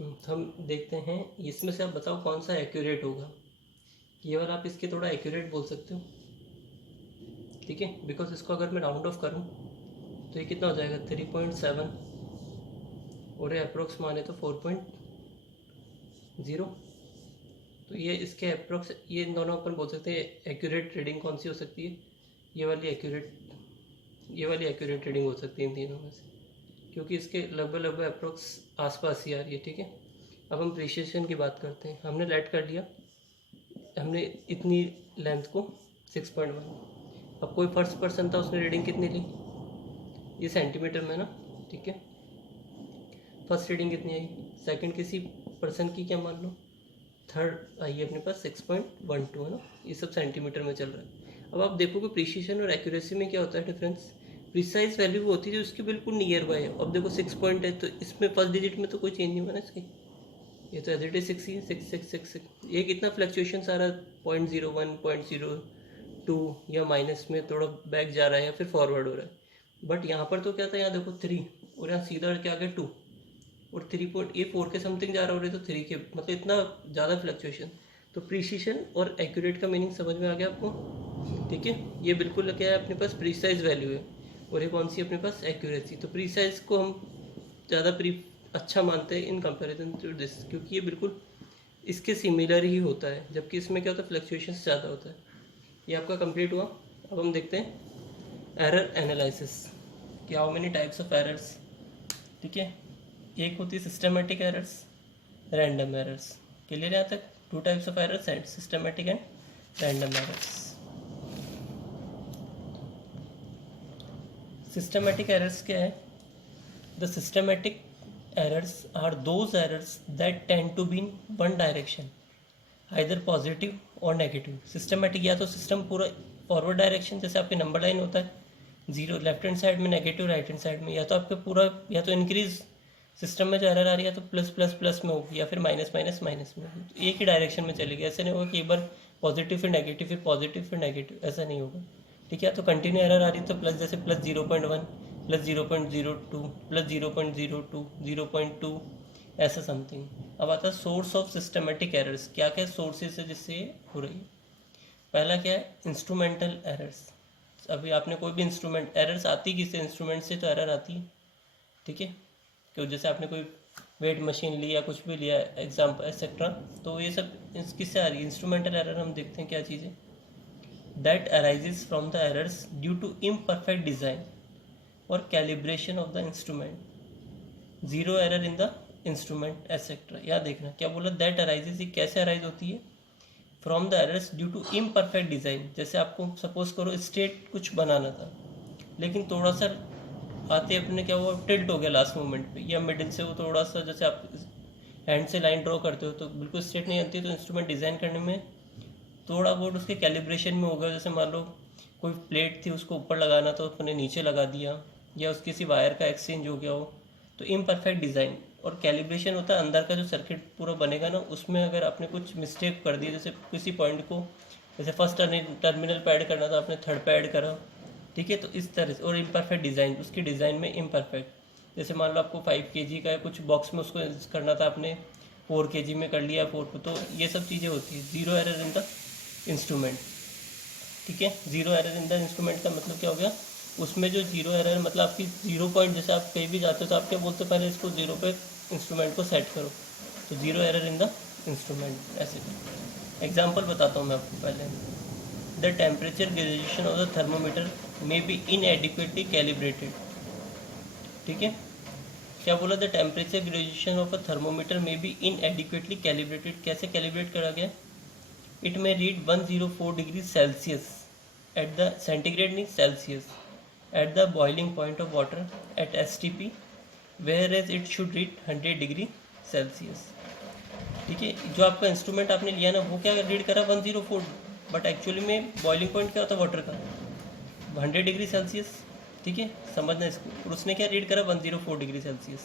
तो हम देखते हैं इसमें से आप बताओ कौन सा एक्यूरेट होगा। केवल आप इसके थोड़ा एक्यूरेट बोल सकते हो, ठीक है, बिकॉज इसको अगर मैं राउंड ऑफ करूँ तो ये कितना हो जाएगा 3.7 और ये अप्रोक्स माने तो 4.0। तो ये इसके अप्रोक्स, ये दोनों अपन बोल सकते हैं एक्यूरेट रीडिंग कौन सी हो सकती है, ये वाली एक्यूरेट रीडिंग हो सकती है इन तीनों में से, क्योंकि इसके लगभग अप्रोक्स आसपास ही आ रही है, ठीक है। अब हम प्रिसिशन की बात करते हैं। हमने लेट कर लिया, हमने इतनी लेंथ को 6.1। अब कोई फर्स्ट पर्सन था, उसने रीडिंग कितनी ली, ये सेंटीमीटर में ना, ठीक है। फर्स्ट रीडिंग कितनी आई, सेकंड किसी पर्सन की क्या मान लो, थर्ड आई है अपने पास 6.12 है ना, ये सब सेंटीमीटर में चल रहा है। अब आप देखो कि प्रिसिशन और एक्यूरेसी में क्या होता है डिफरेंस। प्रिसाइज वैल्यू वो होती है जो उसके बिल्कुल नियर बाय है। अब देखो 6 पॉइंट है तो इसमें फर्स्ट डिजिट में तो कोई चेंज नहीं हुआ ना इसकी, ये तो एज इट इज 6 ही है, 6. ये कितना फ्लक्चुएशन सारा 0.01 0.02 या माइनस में थोड़ा बैक जा रहा है या फिर फॉरवर्ड हो रहा है। बट यहाँ पर तो क्या था, यहाँ देखो 3 और यहाँ सीधा क्या आ गया 2 और 4 के समथिंग जा रहा हो रही तो 3 के, मतलब इतना ज़्यादा फ्लक्चुएशन। तो प्रिसिशन और एक्यूरेट का मीनिंग समझ में आ गया आपको, ठीक है। ये बिल्कुल क्या है अपने पास प्रीसाइज वैल्यू है और ये कौन सी अपने पास एक्यूरेसी। तो प्रीसाइज को हम ज़्यादा अच्छा मानते हैं इन कंपैरिजन टू दिस, क्योंकि ये बिल्कुल इसके सिमिलर ही होता है, जबकि इसमें क्या होता है फ्लक्चुएशन ज़्यादा होता है। ये आपका कंप्लीट हुआ। अब हम देखते हैं एरर एनालिसिस, कि how many types of errors, ठीक है। एक होती है systematic errors, random errors. Clear है यहाँ तक? 2 types of errors and systematic and random errors. Systematic errors क्या है? The systematic errors are those errors that tend to be in one direction, either positive or negative. Systematic या तो system पूरा forward direction, जैसे आपके number line होता है 0 left hand side में, नेगेटिव राइट हैंड साइड में, या तो आपके पूरा या तो इंक्रीज सिस्टम में जो एरर आ रही है तो प्लस प्लस प्लस में होगी या फिर माइनस माइनस माइनस में, तो एक ही डायरेक्शन में चलेगी। ऐसे नहीं होगा कि एक बार पॉजिटिव फिर नेगेटिव फिर पॉजिटिव फिर नेगेटिव, ऐसा नहीं होगा, ठीक है। तो कंटिन्यू एरर आ रही है तो प्लस, जैसे प्लस 0.1 प्लस 0.02 प्लस 0.02 0.2 ऐसा समथिंग। अब आता है सोर्स ऑफ सिस्टमेटिक एरर्स। क्या क्या सोर्सेस है जिससे हो रही है? पहला क्या है? Instrumental errors. अभी आपने कोई भी इंस्ट्रूमेंट, एरर्स आती किससे? इंस्ट्रूमेंट से तो एरर आती है, ठीक है। क्यों? जैसे आपने कोई वेट मशीन ली या कुछ भी लिया एग्जाम्पल एक्सेट्रा, तो ये सब किससे आ रही है? Instrumental error. हम देखते हैं क्या चीज़ है। That arises from the errors due to imperfect design और calibration of the instrument, zero error in the instrument etcetera. याद देखना क्या बोला, दैट अराइजेज, ये कैसे अराइज होती है? From the errors due to imperfect design. जैसे आपको सपोज करो स्ट्रेट कुछ बनाना था, लेकिन थोड़ा सा आते अपने क्या हुआ, टिल्ट हो गया लास्ट मोमेंट पे, या मिडिल से वो थोड़ा सा, जैसे आप हैंड से लाइन ड्रॉ करते हो तो बिल्कुल स्ट्रेट नहीं आती, तो इंस्ट्रूमेंट डिज़ाइन करने में थोड़ा बहुत उसके कैलिब्रेशन में हो गया। जैसे मान लो कोई प्लेट थी, उसको ऊपर लगाना तो अपने नीचे लगा दिया, या उसकी किसी वायर का एक्सचेंज हो गया हो, तो इम्परफेक्ट डिज़ाइन। और कैलिब्रेशन होता है अंदर का जो सर्किट पूरा बनेगा ना, उसमें अगर आपने कुछ मिस्टेक कर दी, जैसे किसी पॉइंट को, जैसे फर्स्ट टर्मिनल पे ऐड करना था आपने थर्ड पे ऐड करा, ठीक है, तो इस तरह से। और इम्परफेक्ट डिज़ाइन, उसकी डिज़ाइन में इम्परफेक्ट, जैसे मान लो आपको 5 kg का कुछ बॉक्स में उसको करना था, आपने 4 kg में कर लिया 4 पे, तो ये सब चीज़ें होती है। Zero error in the instrument, ठीक है। Zero error in the instrument का मतलब क्या हो गया? उसमें जो जीरो एरर मतलब आपकी 0 पॉइंट, जैसे आप कहीं भी जाते हो तो आप क्या बोलते हो, पहले इसको 0 पे इंस्ट्रूमेंट को सेट करो, तो zero error in the instrument. ऐसे एग्जांपल बताता हूँ मैं आपको पहले। The temperature graduation of the thermometer may be inadequately calibrated, ठीक है। क्या बोला? The temperature graduation of a thermometer may be inadequately calibrated. कैसे कैलिब्रेट करा गया? It may read 104 degree Celsius at the centigrade, नहीं Celsius, at the boiling point of water at STP, whereas it should read 100 degree Celsius, ठीक है। जो आपका instrument आपने लिया ना, वो क्या रीड करा 104, बट एक्चुअली में बॉइलिंग पॉइंट क्या होता है वाटर का? 100 डिग्री सेल्सियस, ठीक है, समझना इसको। और उसने क्या रीड करा 104 डिग्री सेल्सियस,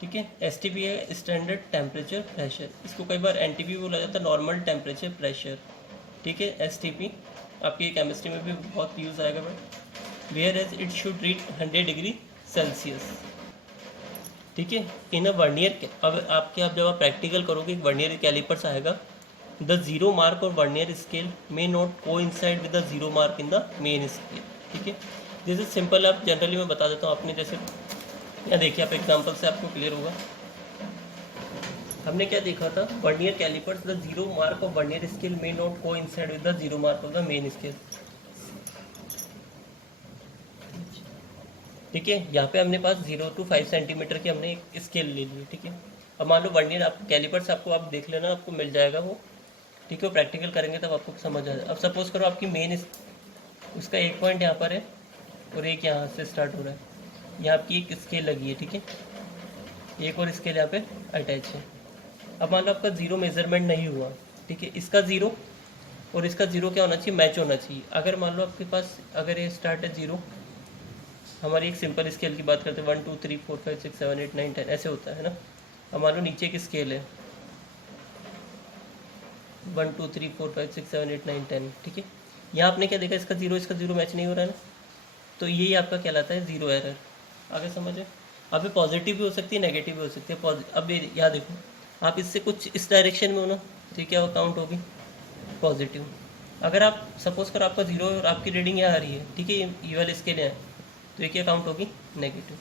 ठीक है। STP है स्टैंडर्ड टेम्परेचर प्रेशर, इसको कई बार NTP बोला जाता है, नॉर्मल टेम्परेचर प्रेशर, ठीक है। STP आपकी केमिस्ट्री में भी बहुत यूज़ आएगा but whereas it should read 100 degree Celsius. ठीक है। इन अ वर्नियर, अब आपके आप जब आप प्रैक्टिकल करोगे एक वर्नियर कैलिपर्स आएगा, द जीरो मार्क और vernier scale may not coincide with the zero mark in the main scale. ठीक है, जैसे सिंपल आप जनरली मैं बता देता हूँ, आपने जैसे यहाँ देखिए, आप एग्जांपल से आपको क्लियर होगा। हमने क्या देखा था, vernier callipers the zero mark of vernier scale may not coincide with the zero mark of the main scale. ठीक है, यहाँ पे हमने पास 0 to 5 सेंटीमीटर की हमने एक स्केल ले ली। ठीक है, अब मान लो वर्नियर आप कैलिपर्स आपको आप देख लेना, आपको मिल जाएगा वो। ठीक है, वो प्रैक्टिकल करेंगे तब आपको समझ आ जाए। अब सपोज करो आपकी मेन उसका एक पॉइंट यहाँ पर है और एक यहाँ से स्टार्ट हो रहा है, यहाँ आपकी एक स्केल लगी है। ठीक है, एक और स्केल यहाँ पे अटैच है। अब मान लो आपका जीरो मेजरमेंट नहीं हुआ। ठीक है, इसका जीरो और इसका जीरो क्या होना चाहिए, मैच होना चाहिए। अगर मान लो आपके पास अगर ये स्टार्ट है जीरो, हमारी एक सिंपल स्केल की बात करते हैं, 1 2 3 4 5 6 7 8 9 10 ऐसे होता है ना। अब मान लो नीचे की स्केल है 1 2 3 4 5 6 7 8 9 10। ठीक है, यहाँ आपने क्या देखा, इसका जीरो मैच नहीं हो रहा है ना, तो यही आपका कहलाता है जीरो एरर। आगे समझे, अब ये पॉजिटिव भी हो सकती है, नेगेटिव भी हो सकती है। अब ये यहाँ देखो, आप इससे कुछ इस डायरेक्शन में हो ना, तो क्या वो काउंट होगी पॉजिटिव। अगर आप सपोज कर आपका जीरो और आपकी रीडिंग यहाँ आ रही है, ठीक है, ये वाले स्केल है, तो ये क्या काउंट होगी नेगेटिव।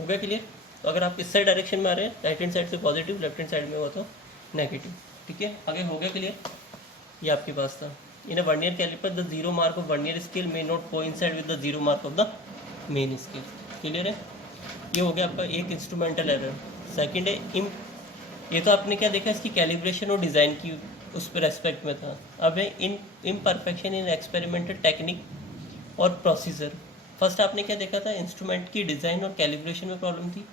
हो गया क्लियर। तो अगर आप इस साइड डायरेक्शन में आ रहे हैं, राइट हैंड साइड से पॉजिटिव, लेफ्ट हैंड साइड में हुआ तो नेगेटिव। ठीक है, आगे हो गया क्लियर। ये आपके पास था, in a vernier calliper the zero mark of vernier scale may not coincide with the zero mark of the main scale. Clear है, ये हो गया आपका एक इंस्ट्रूमेंटल एरर। सेकंड है ये तो आपने क्या देखा, इसकी कैलिब्रेशन और डिज़ाइन की उस पर रेस्पेक्ट में था। अब है इम्परफेक्शन इन एक्सपेरिमेंटल टेक्निक और प्रोसीजर। फर्स्ट आपने क्या देखा था, इंस्ट्रूमेंट की डिज़ाइन और कैलिब्रेशन में प्रॉब्लम थी।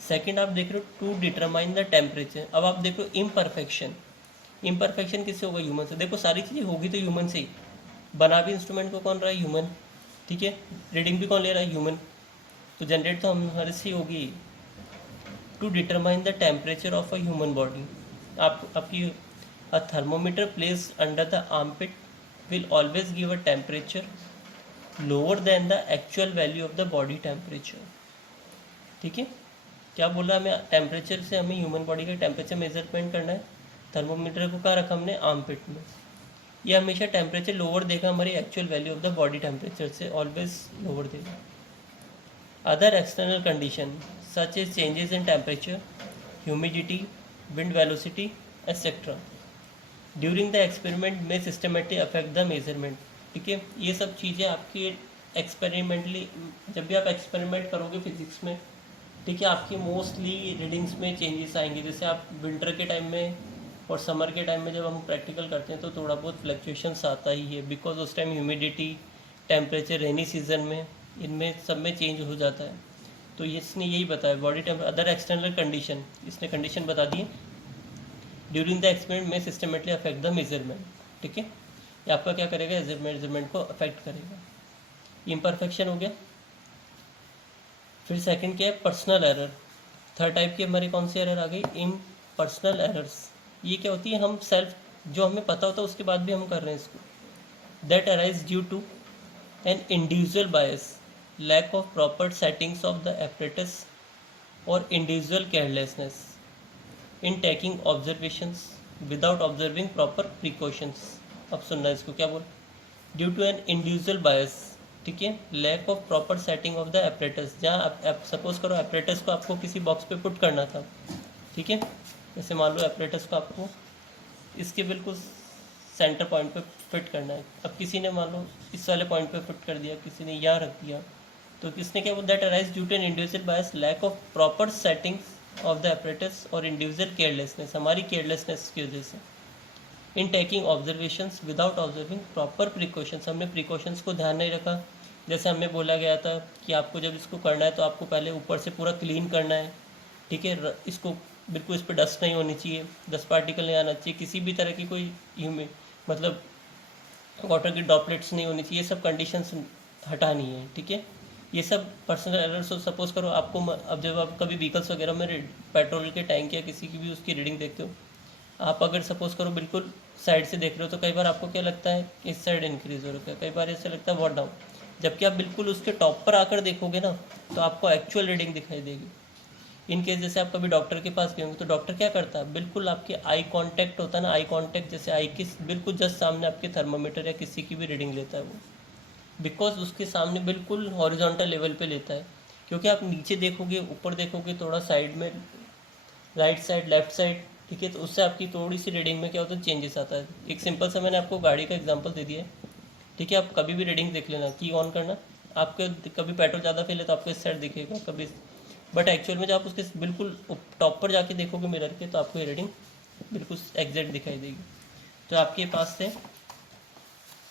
सेकंड आप देख रहे हो टू डिटरमाइन द टेम्परेचर। अब आप देख रहे हो इम्परफेक्शन किससे होगा, ह्यूमन से। देखो सारी चीज़ें होगी तो ह्यूमन से ही, बना भी इंस्ट्रूमेंट को कौन रहा है, ह्यूमन। ठीक है, रीडिंग भी कौन ले रहा है, ह्यूमन। तो जनरेट तो हमारे से होगी। To determine the temperature of a human body, आपकी a thermometer placed under the armpit will always give a temperature lower than the actual value of the body temperature. ठीक है, क्या बोल रहा है, हमें टेम्परेचर से हमें ह्यूमन बॉडी का टेम्परेचर मेजरमेंट करना है। थर्मोमीटर को कहाँ रखा हमने, आर्मपिट में। ये हमेशा टेम्परेचर लोअर देगा हमारी actual value of the body temperature से, ऑलवेज लोअर देगा। Other external condition such as changes in temperature, humidity, wind velocity etcetera during the experiment में सिस्टमेटिक अफेक्ट द मेजरमेंट। ठीक है, ये सब चीज़ें आपकी एक्सपेरिमेंटली, जब भी आप एक्सपेरिमेंट करोगे फिजिक्स में, ठीक है, आपकी मोस्टली रीडिंग्स में चेंजेस आएंगे। जैसे आप विंटर के टाइम में और समर के टाइम में जब हम प्रैक्टिकल करते हैं तो थोड़ा बहुत फ्लक्चुएशंस आता ही है, बिकॉज उस time humidity, temperature, rainy season में, इनमें सब में चेंज हो जाता है। तो इसने यही बताया, body temperature, other external condition, इसने कंडीशन बता दी ड्यूरिंग द एक्सपेरिमेंट में सिस्टमेटिकली अफेक्ट द मेजरमेंट। ठीक है, ये आपका क्या करेगा, मेजरमेंट को अफेक्ट करेगा। इम्परफेक्शन हो गया। फिर सेकंड क्या है, पर्सनल एरर। थर्ड टाइप की हमारी कौन सी एरर आ गई, इम्पर्सनल एरर्स। ये क्या होती है, हम सेल्फ, जो हमें पता होता है उसके बाद भी हम कर रहे हैं इसको। That arise due to an individual bias, lack of proper settings of the apparatus और individual carelessness in taking observations without observing proper precautions. अब सुनना इसको क्या बोल, due to an individual bias, ठीक है, lack of proper setting of the apparatus। जहाँ आप सपोज करो apparatus को आपको किसी बॉक्स पे पुट करना था, ठीक है, जैसे मान लो apparatus को आपको इसके बिल्कुल सेंटर पॉइंट पे फिट करना है। अब किसी ने मान लो इस वाले पॉइंट पे फिट कर दिया, किसी ने यहाँ रख दिया, तो किसने क्या बोला, that arise due to an individual bias, lack of proper settings of the apparatus और इंडिविजुअल केयरलेसनेस, हमारी केयरलेसनेस की वजह से, in taking observations without observing proper precautions, हमने प्रिकॉशंस को ध्यान नहीं रखा। जैसे हमें बोला गया था कि आपको जब इसको करना है तो आपको पहले ऊपर से पूरा क्लीन करना है, ठीक है, इसको बिल्कुल, इस पर डस्ट नहीं होनी चाहिए, डस्ट पार्टिकल नहीं आना चाहिए, किसी भी तरह की कोई मतलब वाटर की ड्रॉपलेट्स नहीं होनी चाहिए, ये सब कंडीशंस हटानी है। ठीक है, ये सब पर्सनल एरर्स। सपोज करो आपको अब जब आप कभी व्हीकल्स वगैरह में पेट्रोल के टैंक या किसी की भी उसकी रीडिंग देखते हो, आप अगर सपोज करो बिल्कुल साइड से देख रहे हो तो कई बार आपको क्या लगता है, इस साइड इंक्रीज़ हो रखा है, कई बार ऐसे लगता है बहुत डाउन। जबकि आप बिल्कुल उसके टॉप पर आकर देखोगे ना तो आपको एक्चुअल रीडिंग दिखाई देगी। इन केस जैसे आप कभी डॉक्टर के पास गए होंगे तो डॉक्टर क्या करता है, बिल्कुल आपके आई कांटेक्ट होता है ना, आई कांटेक्ट जैसे आई के बिल्कुल जस्ट सामने आपके थर्मामीटर या किसी की भी रीडिंग लेता है वो, बिकॉज उसके सामने बिल्कुल हॉरिजॉन्टल लेवल पे लेता है। क्योंकि आप नीचे देखोगे, ऊपर देखोगे, थोड़ा साइड में, राइट साइड, लेफ्ट साइड, ठीक है, तो उससे आपकी थोड़ी सी रीडिंग में क्या होता है, चेंजेस आता है। एक सिंपल सा मैंने आपको गाड़ी का एग्जांपल दे दिया है, ठीक है, आप कभी भी रीडिंग देख लेना, की ऑन करना, आपके कभी पेट्रोल ज़्यादा फिल है तो आपको इस साइड दिखेगा कभी, बट एक्चुअल में जब आप उसके बिल्कुल टॉप पर जाके देखोगे मिरर के तो आपको ये रीडिंग बिल्कुल एग्जैक्ट दिखाई देगी। तो आपके पास से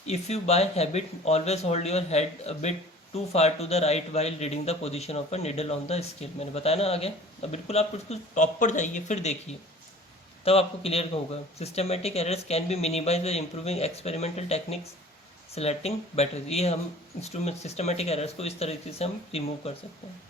if you by habit always hold your head a bit too far to the right while reading the position of a needle on the scale, मैंने बताया ना आगे। अब बिल्कुल आप उसको टॉप पर जाइए फिर देखिए, तब आपको क्लियर होगा। Systematic errors can be minimise by improving experimental techniques selecting better, ये हम इंस्ट्रूमेंट सिस्टमेटिक एरर्स को इस तरीके से हम रिमूव कर सकते हैं।